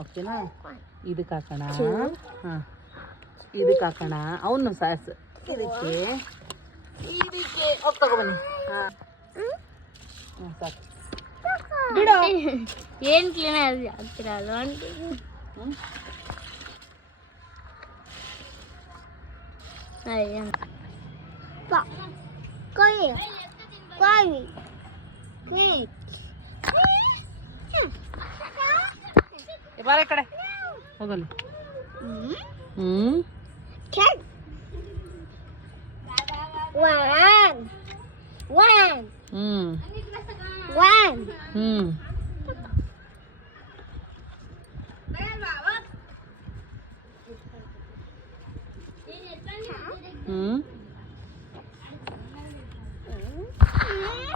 ಓಕೆನಾ? ಇದಕ್ಕೆ ಹಾಕೋಣ. ಹಾಂ, ಇದಕ್ಕೆ ಹಾಕೋಣ. ಅವನು ಸಾಸ್ ಇದಕ್ಕೆ ತಗೊಬನ್ನಿ. ಹಾಂ ಸಾಕು ಬಿಡು. ಏನು ಕ್ಲೀನ್ ಆಗ್ತಿರಲ್ಲ ಆಂಟಿ. ಬಾರ ಈ ಕಡೆ ಹೋಗಲ್ಲ.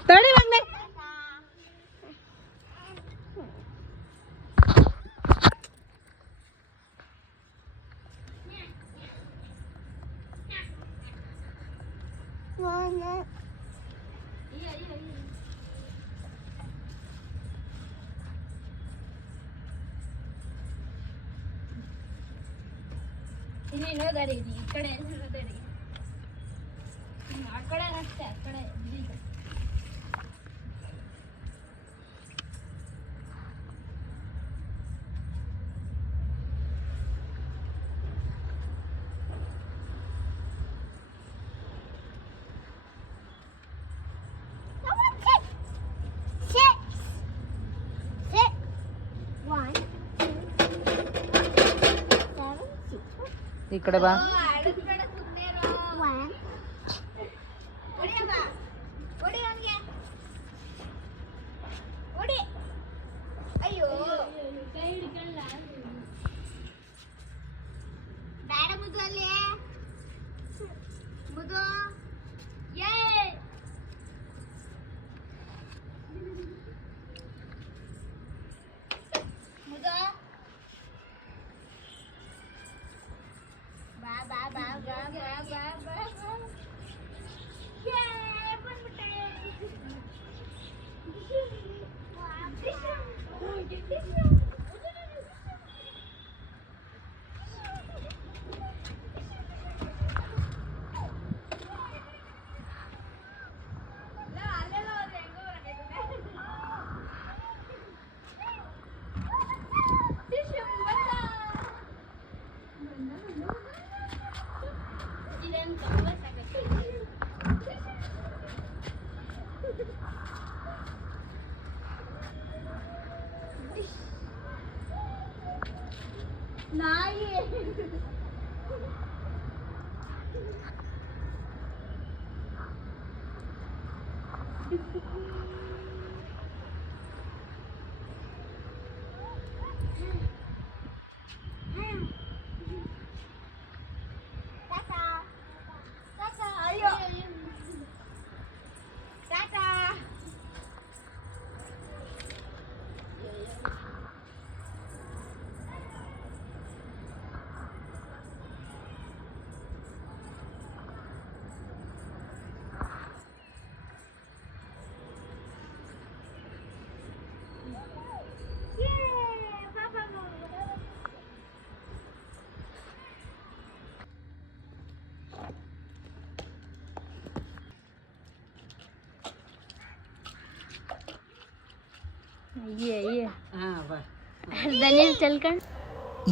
ತಡಿ ಬಂದೆ. ಇನ್ನೇನೋದಾರಿ ಈ ಕಡೆ ಆ ಕಡೆ ಅಷ್ಟೇ, ಆ ಕಡೆ ಈ ಕಡೆ ಬಾ. ನಾಯಿ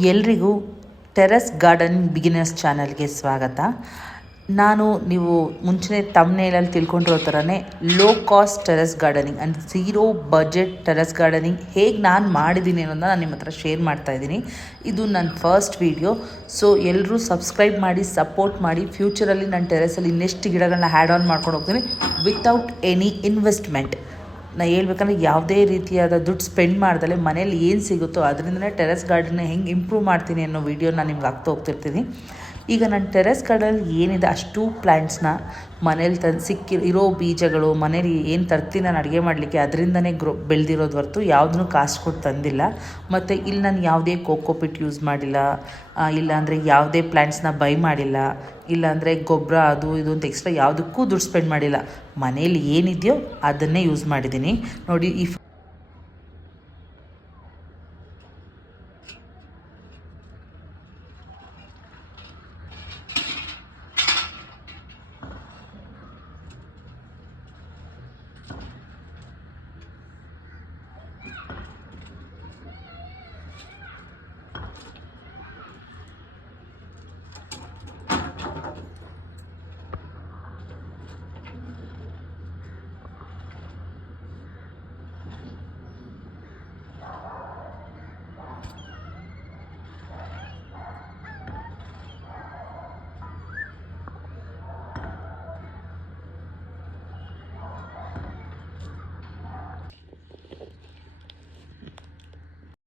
ಎಲ್ರಿಗೂ ಟೆರೆಸ್ ಗಾರ್ಡನ್ ಬಿಗಿನರ್ಸ್ ಚಾನಲ್ಗೆ ಸ್ವಾಗತ. ನೀವು ಮುಂಚೆ ತಮ್ನೇಲಲ್ಲಿ ತಿಳ್ಕೊಂಡಿರೋ ಥರನೇ low cost terrace gardening and zero budget terrace gardening ಹೇಗೆ ನಾನು ಮಾಡಿದ್ದೀನಿ ಅನ್ನೋದನ್ನ ನಾನು ನಿಮ್ಮ ಹತ್ರ ಶೇರ್ ಮಾಡ್ತಾಯಿದ್ದೀನಿ. ಇದು ನನ್ನ ಫಸ್ಟ್ ವೀಡಿಯೋ. ಸೊ ಎಲ್ಲರೂ ಸಬ್ಸ್ಕ್ರೈಬ್ ಮಾಡಿ ಸಪೋರ್ಟ್ ಮಾಡಿ. ಫ್ಯೂಚರಲ್ಲಿ ನಾನು ಟೆರೆಸಲ್ಲಿ ಇನ್ನೆಷ್ಟು ಗಿಡಗಳನ್ನ ಹ್ಯಾಡ್ ಆನ್ ಮಾಡ್ಕೊಂಡು ಹೋಗ್ತೀನಿ ವಿತೌಟ್ ಎನಿ ಇನ್ವೆಸ್ಟ್ಮೆಂಟ್. ನಾನು ಹೇಳ್ಬೇಕಂದ್ರೆ ಯಾವುದೇ ರೀತಿಯಾದ ದುಡ್ಡು ಸ್ಪೆಂಡ್ ಮಾಡ್ದಲೆ ಮನೇಲಿ ಏನು ಸಿಗುತ್ತೋ ಅದರಿಂದನೇ ಟೆರೆಸ್ ಗಾರ್ಡನ್ನ ಹೆಂಗೆ ಇಂಪ್ರೂವ್ ಮಾಡ್ತೀನಿ ಅನ್ನೋ ವೀಡಿಯೋ ನಾನು ನಿಮ್ಗೆ ಆಗ್ತಾ ಹೋಗ್ತಿರ್ತೀನಿ. ಈಗ ನನ್ನ ಟೆರೆಸ್ ಗಾರ್ಡನಲ್ಲಿ ಏನಿದೆ ಅಷ್ಟು ಪ್ಲ್ಯಾಂಟ್ಸ್ನ ಮನೇಲಿ ಇರೋ ಬೀಜಗಳು ಮನೇಲಿ ಏನು ತರ್ತೀನಿ ನಾನು ಅಡುಗೆ ಮಾಡಲಿಕ್ಕೆ ಅದರಿಂದನೇ ಬೆಳೆದಿರೋದು ಹೊರತು ಯಾವುದನ್ನು ಕಾಸ್ಟ್ ಕೊಟ್ಟು ತಂದಿಲ್ಲ. ಮತ್ತು ಇಲ್ಲಿ ನಾನು ಯಾವುದೇ ಕೋಕೋಪಿಟ್ ಯೂಸ್ ಮಾಡಿಲ್ಲ, ಇಲ್ಲಾಂದರೆ ಯಾವುದೇ ಪ್ಲ್ಯಾಂಟ್ಸ್ನ ಬೈ ಮಾಡಿಲ್ಲ, ಇಲ್ಲಾಂದರೆ ಗೊಬ್ಬರ ಅದು ಇದು ಅಂತ ಎಕ್ಸ್ಟ್ರಾ ಯಾವುದಕ್ಕೂ ದುಡ್ಡು ಸ್ಪೆಂಡ್ ಮಾಡಿಲ್ಲ. ಮನೇಲಿ ಏನಿದೆಯೋ ಅದನ್ನೇ ಯೂಸ್ ಮಾಡಿದ್ದೀನಿ ನೋಡಿ.